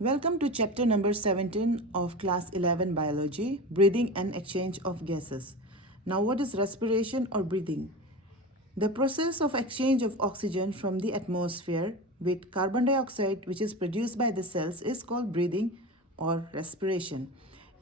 Welcome to chapter number 17 of class 11 biology, breathing and exchange of gases. Now what is respiration or breathing? The process of exchange of oxygen from the atmosphere with carbon dioxide which is produced by the cells is called breathing or respiration.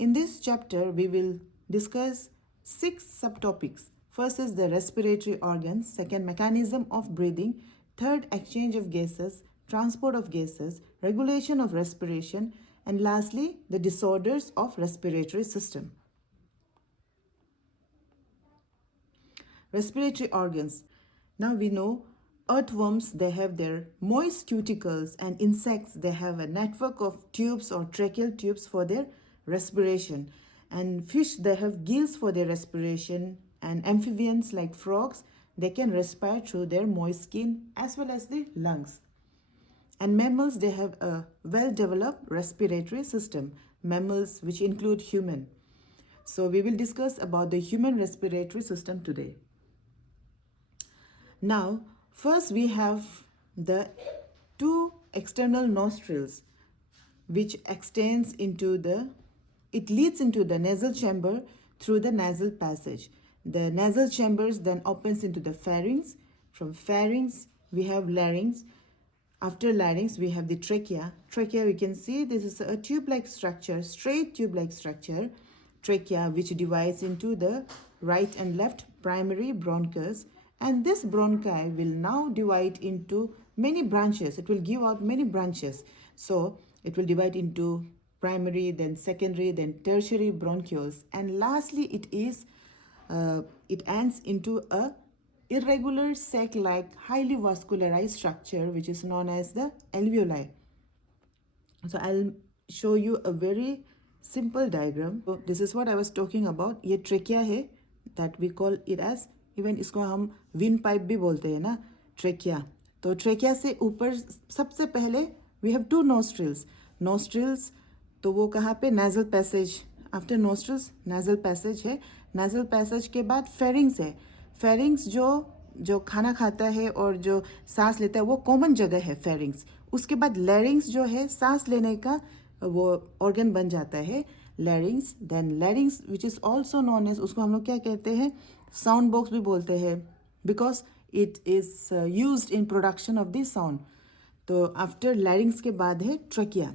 In this chapter we will discuss 6 subtopics. First is the respiratory organs, second mechanism of breathing, third exchange of gases, transport of gases, regulation of respiration, and lastly the disorders of respiratory system. Respiratory organs. Now we know earthworms, they have their moist cuticles, and insects, they have a network of tubes or tracheal tubes for their respiration. And fish, they have gills for their respiration, and amphibians like frogs, they can respire through their moist skin as well as the lungs. And mammals, they have a well-developed respiratory system. Mammals which include human. So we will discuss about the human respiratory system today. Now, first we have the two external nostrils which extends into it leads into the nasal chamber through the nasal passage. The nasal chambers then opens into the pharynx. From pharynx, we have larynx. After larynx, we have the trachea. Trachea, we can see this is a tube-like structure, straight tube-like structure. Trachea, which divides into the right and left primary bronchus. And this bronchi will now divide into many branches. It will give out many branches. So it will divide into primary, then secondary, then tertiary bronchioles. And lastly, it ends into a irregular sac-like highly vascularized structure which is known as the alveoli. So I'll show you a very simple diagram. So this is what I was talking about. ये trachea है, that we call it as, even इसको हम wind pipe भी बोलते हैं ना, trachea. तो trachea से ऊपर सबसे पहले वी हैव टू नोस्ट्रिल्स. तो वो कहाँ पे, nasal passage. After nostrils nasal passage है. नेजल पैसेज के बाद फेरिंग्स है. फेरिंग्स जो खाना खाता है और जो सांस लेता है वो कॉमन जगह है फेरिंग्स. उसके बाद लैरिंग्स जो है सांस लेने का वो ऑर्गन बन जाता है, larynx. Then larynx which is also known as, उसको हम लोग क्या कहते हैं, साउंड बॉक्स भी बोलते हैं, because it is used in production of the sound. तो आफ्टर लैरिंग्स के बाद है ट्रेकिया.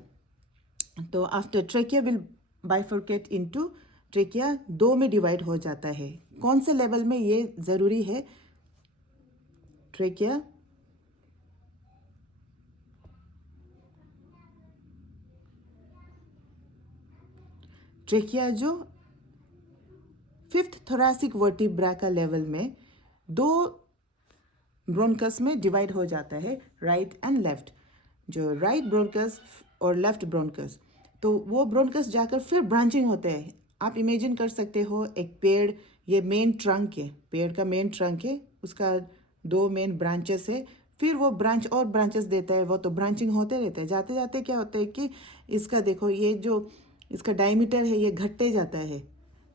तो after trachea will bifurcate into, trachea दो में डिवाइड हो जाता है. कौन से लेवल में ये जरूरी है, ट्रेकिया जो फिफ्थ थोरैसिक वर्टिब्रा का लेवल में दो ब्रोंकस में डिवाइड हो जाता है, राइट एंड लेफ्ट. जो राइट ब्रोंकस और लेफ्ट ब्रोंकस, तो वो ब्रोंकस जाकर फिर ब्रांचिंग होते हैं. आप इमेजिन कर सकते हो एक पेड़, ये मेन ट्रंक है, पेड़ का मेन ट्रंक है, उसका दो मेन ब्रांचेस है, फिर वो ब्रांच और ब्रांचेस देता है, वो तो ब्रांचिंग होते रहता है. जाते जाते क्या होता है कि इसका देखो, ये जो इसका डायमीटर है ये घटते जाता है.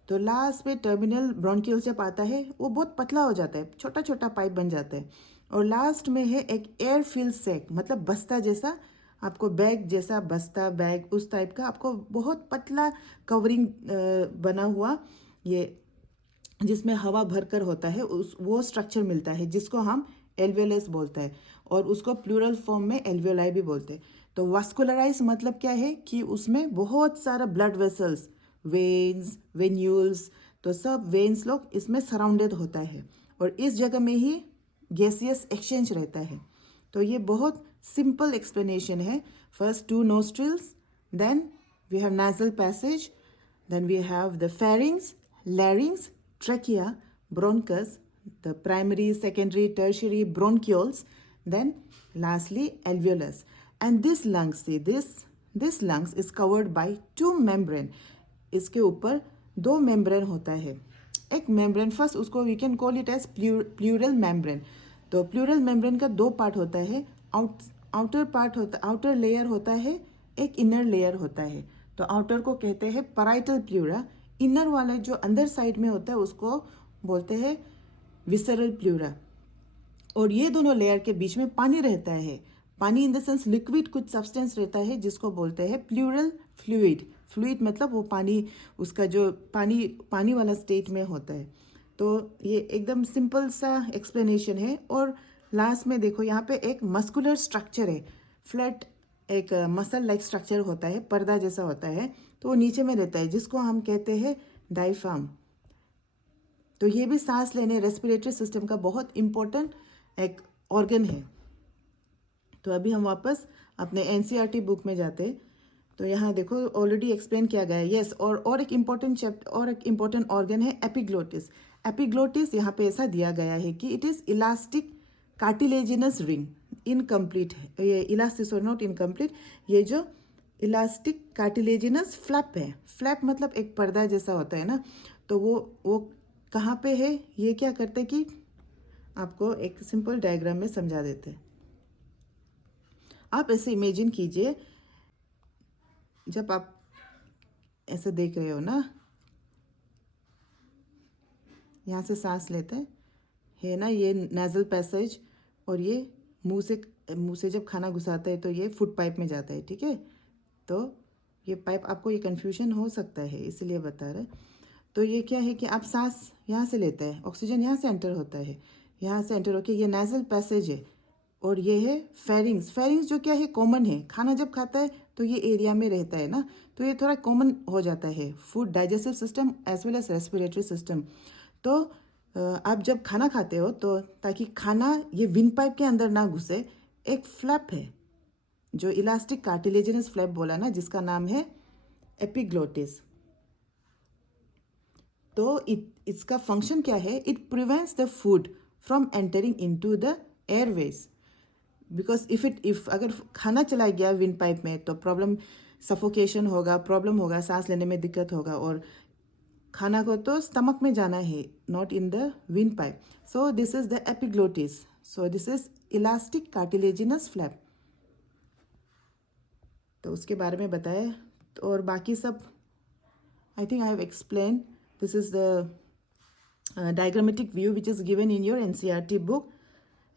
तो लास्ट में टर्मिनल ब्रोंकियल जब आता है वो बहुत पतला हो जाता है, छोटा छोटा पाइप बन जाता है. और लास्ट में है एक एयर फिल सैक, मतलब बस्ता जैसा, आपको बैग जैसा बस्ता, बैग उस टाइप का, आपको बहुत पतला कवरिंग बना हुआ, ये जिसमें हवा भरकर होता है, वो स्ट्रक्चर मिलता है जिसको हम एल्वेलस बोलते हैं, और उसको प्लूरल फॉर्म में एल्वेलाई भी बोलते हैं. तो वास्कुलराइज मतलब क्या है कि उसमें बहुत सारा ब्लड वेसल्स, वेन्स, वेन्यूल्स, तो सब वेन्स लोग इसमें सराउंडेड होता है, और इस जगह में ही गैसियस एक्सचेंज रहता है. तो ये बहुत सिंपल एक्सप्लेनेशन है. First two nostrils, then we have nasal passage, then we have the pharynx, larynx, trachea, bronchus, the primary, secondary, tertiary bronchioles, then lastly alveolus. And this lungs, see this lungs is covered by two membrane. इसके ऊपर दो membrane होता है. एक membrane, first उसको we can call it as pleural membrane. तो pleural membrane का दो पार्ट होता है, आउटर लेयर होता है, एक इनर लेयर होता है. तो आउटर को कहते हैं पैराइटल प्लूरा, इनर वाला जो अंदर साइड में होता है उसको बोलते हैं विसरल प्लूरा. और ये दोनों लेयर के बीच में पानी रहता है. पानी इन द सेंस लिक्विड कुछ सब्सटेंस रहता है जिसको बोलते हैं प्लूरल फ्लूइड। फ्लूइड मतलब वो पानी, उसका जो पानी पानी वाला स्टेट में होता है। तो ये एकदम सिंपल सा एक्सप्लेनेशन है। और लास्ट में देखो यहाँ पे एक मस्कुलर स्ट्रक्चर है, फ्लैट एक मसल लाइक स्ट्रक्चर होता है, पर्दा जैसा होता है, तो वो नीचे में रहता है जिसको हम कहते हैं डायफ्राम। तो ये भी सांस लेने रेस्पिरेटरी सिस्टम का बहुत इम्पोर्टेंट एक ऑर्गन है। तो अभी हम वापस अपने एनसीईआरटी बुक में जाते हैं। तो यहाँ देखो ऑलरेडी एक्सप्लेन किया गया है। यस, और एक इम्पोर्टेंट ऑर्गन है एपिग्लोटिस। एपिग्लोटिस यहाँ पे ऐसा दिया गया है कि it is elastic cartilaginous ring, incomplete है ये, इलास्टिस और नॉट इनकम्प्लीट। ये जो इलास्टिक कार्टिलेजिनस फ्लैप है, फ्लैप मतलब एक पर्दा जैसा होता है ना, तो वो कहाँ पे है, ये क्या करते कि आपको एक सिंपल डायग्राम में समझा देते हैं। आप ऐसे इमेजिन कीजिए, जब आप ऐसे देख रहे हो ना, यहाँ से सांस लेते है ना, ये नेजल पैसेज, और ये मुंह से जब खाना घुसाता है तो ये फूड पाइप में जाता है, ठीक है। तो ये पाइप, आपको ये कन्फ्यूजन हो सकता है इसलिए बता रहे। तो ये क्या है कि आप सांस यहाँ से लेते हैं, ऑक्सीजन यहाँ से एंटर होता है, यहाँ से एंटर होकर ये नेजल पैसेज है, और ये है फेरिंग्स। फेरिंग्स जो क्या है, कॉमन है, खाना जब खाता है तो ये एरिया में रहता है ना, तो ये थोड़ा कॉमन हो जाता है food digestive system as well as respiratory system. तो आप जब खाना खाते हो तो ताकि खाना ये विंड पाइप के अंदर ना घुसे, एक फ्लैप है जो इलास्टिक कार्टिलेजिनस फ्लैप बोला ना, जिसका नाम है एपिग्लोटिस। तो इसका फंक्शन क्या है, it prevents the food from entering into the Airways. Because if अगर खाना चला गया विंड पाइप में तो प्रॉब्लम, सफोकेशन होगा, प्रॉब्लम होगा, सांस लेने में दिक्कत होगा, और खाना को तो स्टमक में जाना है, not in the wind pipe. So this is the epiglottis, so this is elastic cartilaginous flap. तो उसके बारे में बताया, और बाकी सब I think I have explain. This is the diagrammatic view which is given in your NCERT book.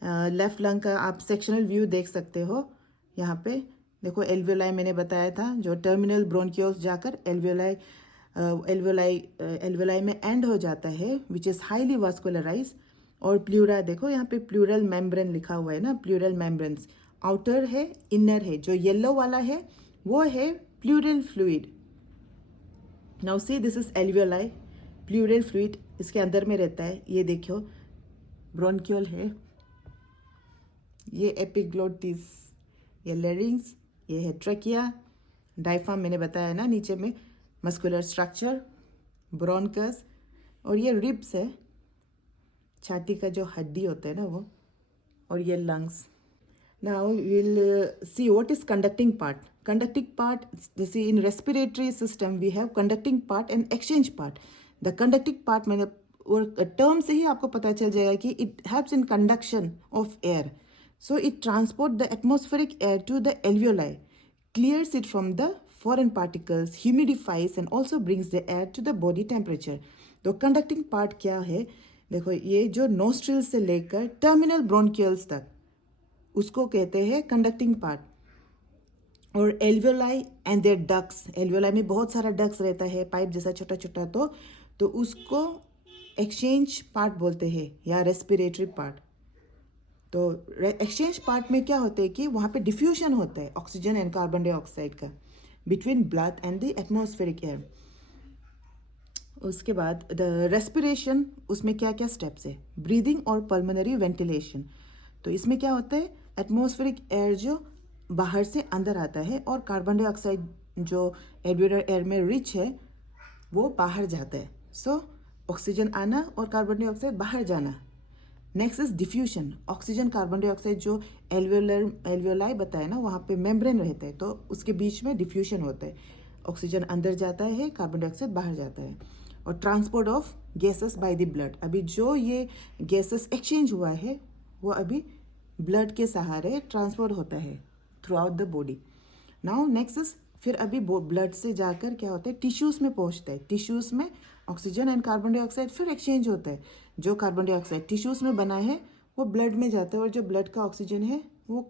Left lung का आप सेक्शनल व्यू देख सकते हो। यहाँ पे देखो एल्वियोलाई मैंने बताया था, जो टर्मिनल ब्रोंकियोल्स जाकर एल्वियोलाई में एंड हो जाता है, विच इज़ हाईली वास्कुलराइज। और प्लूरा देखो यहाँ पे प्लूरल मेम्ब्रेन लिखा हुआ है ना, प्लूरल मेम्ब्रेन्स, आउटर है, इनर है। जो येलो वाला है वो है pleural fluid. Now see this is alveoli, pleural fluid इसके अंदर में रहता है। ये देखो ब्रोंकियोल है, ये एपिग्लोटिस, ये लेरिंग्स, ये है ट्रकिया, डायफ्राम मैंने बताया ना नीचे में, मस्कुलर स्ट्रक्चर, ब्रोंकस, और ये रिब्स है, छाती का जो हड्डी होता है ना वो, और ये lungs. Now will see what is conducting part. Conducting part, जैसे in respiratory system we have conducting part and exchange part. The conducting part मैंने, और टर्म से ही आपको पता चल जाएगा कि it helps in conduction of air. So it transports the atmospheric air to the alveoli, clears it from the foreign particles, humidifies and also brings the air to the body temperature. तो conducting part क्या है, देखो ये जो nostrils से लेकर terminal bronchioles तक, उसको कहते हैं conducting part। और alveoli and their ducts, alveoli में बहुत सारा ducts रहता है, पाइप जैसा छोटा छोटा, तो उसको exchange part बोलते हैं या respiratory part। तो एक्सचेंज पार्ट में क्या होता है कि वहाँ पे डिफ्यूजन होता है ऑक्सीजन एंड कार्बन डाइऑक्साइड का between blood and the atmospheric air. उसके बाद द रेस्पिरेशन, उसमें क्या क्या स्टेप्स है, ब्रीदिंग और पल्मोनरी वेंटिलेशन। तो इसमें क्या होता है, एटमॉस्फेरिक एयर जो बाहर से अंदर आता है और कार्बन डाइऑक्साइड जो एल्वियोलर एयर में रिच है वो बाहर जाता है। सो ऑक्सीजन आना और कार्बन डाइऑक्साइड बाहर जाना। Next is diffusion, oxygen carbon dioxide जो एल्वियोलाई बताया ना, वहाँ पे मेम्ब्रेन रहता है, तो उसके बीच में डिफ्यूजन होता है, ऑक्सीजन अंदर जाता है, कार्बन डाइऑक्साइड बाहर जाता है। और transport of gases by the blood, अभी जो ये गैसेस एक्सचेंज हुआ है वो अभी ब्लड के सहारे ट्रांसपोर्ट होता है through out the body. Now next is, फिर अभी ब्लड से जाकर क्या होता है, टिश्यूज़ में पहुँचता है, टिश्यूज़ में ऑक्सीजन एंड कार्बन डाइऑक्साइड फिर एक्सचेंज होता है। जो कार्बन डाइऑक्साइड टिश्यूज़ में बना है वो ब्लड में जाता है, और जो ब्लड का ऑक्सीजन है वो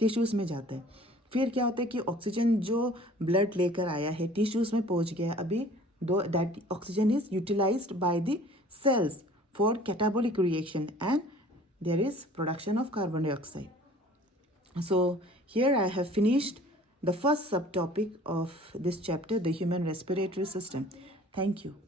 टिश्यूज़ में जाता है। फिर क्या होता है कि ऑक्सीजन जो ब्लड लेकर आया है टिश्यूज़ में पहुंच गया अभी, दो that oxygen is utilised by the cells for catabolic reaction and there is production of carbon dioxide. So here I have finished the first subtopic of this chapter, the human respiratory system. Thank you.